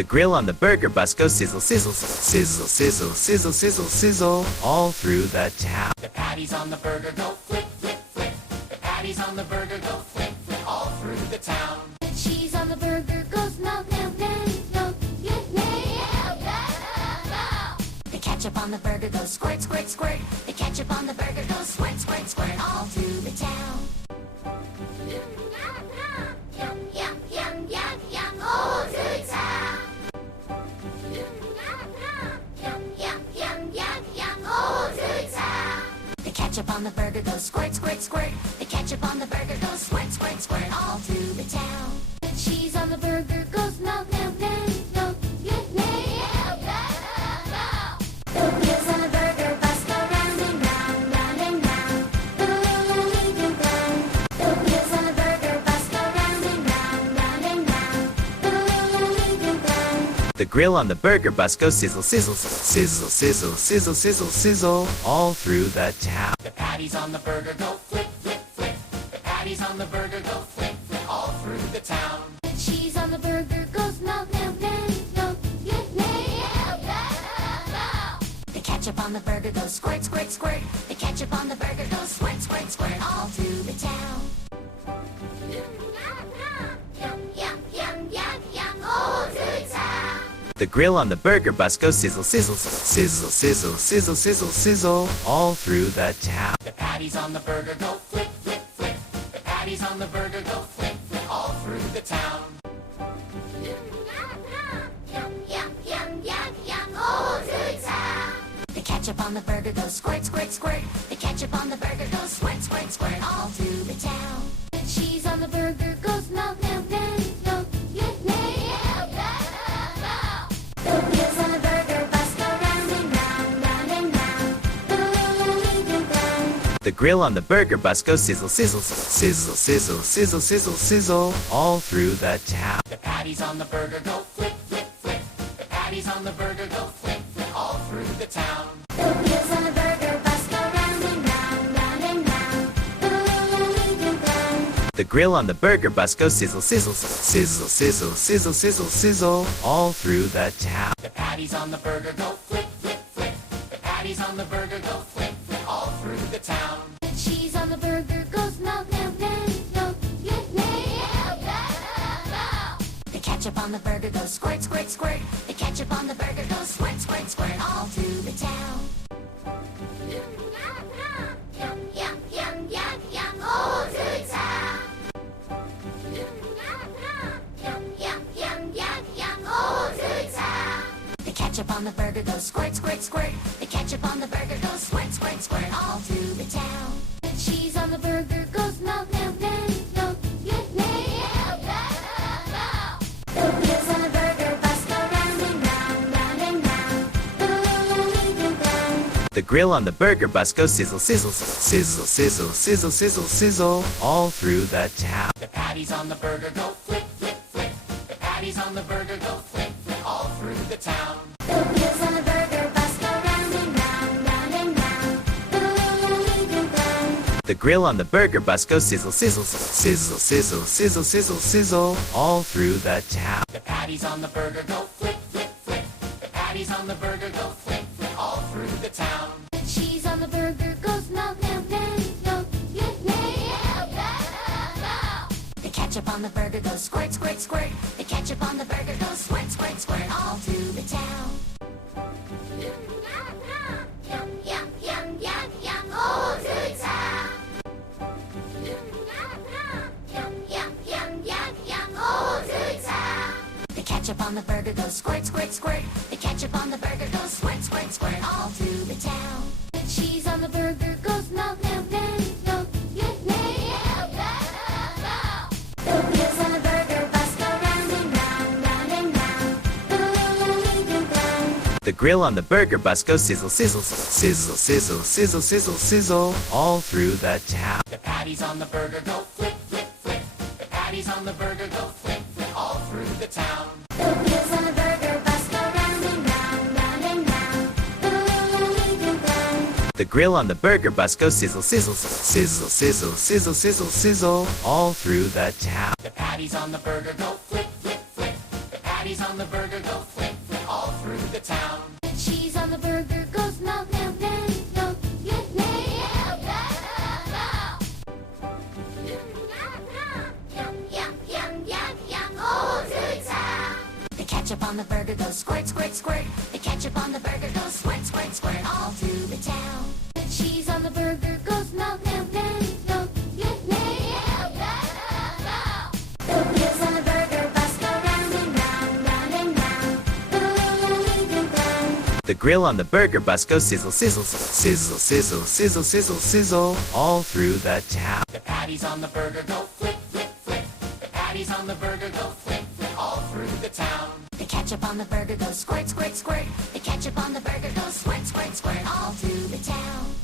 The grill on the burger bus goes sizzle, sizzle, sizzle, sizzle, sizzle, sizzle, sizzle, all through the town. The patties on the burger go flip, flip, flip. The patties on the burger go flip, flip, all through the town. The cheese on the burger goes melt, melt, melt, melt, melt, melt, melt. The ketchup on the burger goes squirt, squirt, squirt. The ketchup on the burger goes squirt, squirt, squirt, all through the town. Yum, yum, yum, yum, yum, yum, all through the town. Yum, yum, yum, yum, yum, yum, all through the town. The ketchup on the burger goes squirt, squirt, squirt. The ketchup on the burger goes squirt, squirt, squirt, all through the town. The cheese on the burger goes melt, melt, melt, melt, melt, melt, melt. The wheels on the burger bus go round and round, round and round. The wheels on the burger bus go round and round, round and round. The grill on the burger bus goes sizzle, sizzle, sizzle, sizzle, sizzle, sizzle, sizzle, all through the town. The patties on the burger go flip, flip, flip. The patties on the burger go flip, flip, all through the town. The cheese on the burger goes melt, melt, melt, melt, melt, melt, melt. The ketchup on the burger goes squirt, squirt, squirt. The ketchup on the burger goes squirt, squirt, squirt, all through the town. Yum, yum, yum, yum, yum, all through the town. The grill on the burger bus goes sizzle, sizzle, sizzle, sizzle, sizzle, sizzle, sizzle, all through the town. The patties on the burger go flip, flip, flip. The patties on the burger go flip, flip, all through the town. Yum, yum, yum, yum, yum, all through the town. The ketchup on the burger goes squirt, squirt, squirt. The ketchup on the burger goes squirt, squirt, squirt, all through the town. The cheese on the burger goes melt, melt, melt, melt, melt, melt, melt. The wheels on the burger bus go round and round, round and round. The grill on the burger bus goes sizzle, sizzle, sizzle, sizzle, sizzle, sizzle, sizzle, all through the town. The patties on the burger go flip, flip, flip. The patties on the burger go flip, flip, all through the town. The wheels on the burger bus go round and round, round and round. The grill on the burger bus goes sizzle, sizzle, sizzle, sizzle, sizzle, sizzle, sizzle, all through the town. The patties on the burger go flip, flip, flip. The patties on the burger go flip, flip, all through the town. The cheese on the burger goes melt, melt, melt, melt, melt, melt, melt. The ketchup on the burger goes squirt, squirt, squirt. The ketchup on the burger goes squirt, squirt, squirt, all through the town. Yum, yum, yum, yum, yum, all through the town. Yum, yum, yum, yum, all through the town. The ketchup on the burger goes squirt, squirt, squirt. The ketchup on the burger goes squirt, squirt, squirt, all through the town. The cheese on the burger goes melt, melt, melt, melt, melt, melt, melt. The wheels on the burger bus go round and round, round and round. The grill on the burger bus goes sizzle, sizzle, sizzle, sizzle, sizzle, sizzle, sizzle, all through the town. The patties on the burger go flip, flip, flip. The patties on the burger go flip, flip, all through the town. The wheels on the burger bus go round and round, round and round. The grill on the burger bus goes sizzle, sizzle, sizzle, sizzle, sizzle, sizzle, sizzle, all through the town. The patties on the burger go flip, flip, flip. The patties on the burger go flip, flip, all through the town. The cheese on the burger goes melt, melt, melt, melt, melt, melt, melt. The ketchup on the burger goes squirt, squirt, squirt. The ketchup on the burger goes squirt, squirt, squirt, all through the town. Yum, yum, yum, yum, yum, all through the town. Yum, yum, yum, yum, all through the town. The ketchup on the burger goes squirt, squirt, squirt. The ketchup on the burger goes squirt, squirt, squirt, all through the town. The cheese on the burger goes melt, melt, melt, melt, melt, melt, melt. The wheels on the burger bus go round and round, round and round. The grill on the burger bus goes sizzle, sizzle, sizzle, sizzle, sizzle, sizzle, sizzle, all through the town. The patties on the burger go flip, flip, flip. The patties on the burger go flip, flip, all through the town. The wheels on the burger bus go round and round, round and round. The grill on the burger bus goes sizzle, sizzle, sizzle, sizzle, sizzle, sizzle, sizzle, all through the town. The patties on the burger go flip, flip, flip. The patties patties on the burger go flip, flip all through the town. The cheese on the burger goes melt, melt, melt, melt, melt, melt, melt. Yum, yum, yum, yum, yum, all through town. The ketchup on the burger goes squirt, squirt, squirt. The ketchup on the burger goes squirt, squirt, squirt all through the town. The cheese on the burger goes melt, melt, melt, melt, melt, melt, melt, melt. The wheels on the burger bus go round and round, round and round. The grill on the burger bus goes sizzle, sizzle, sizzle, sizzle, sizzle, sizzle, sizzle, all through the town. The patties on the burger go flip, flip, flip. The patties on the burger go flip, flip all through the town. The ketchup on the burger goes squirt, squirt, squirt. The ketchup on the burger goes squirt, squirt, squirt all through the town.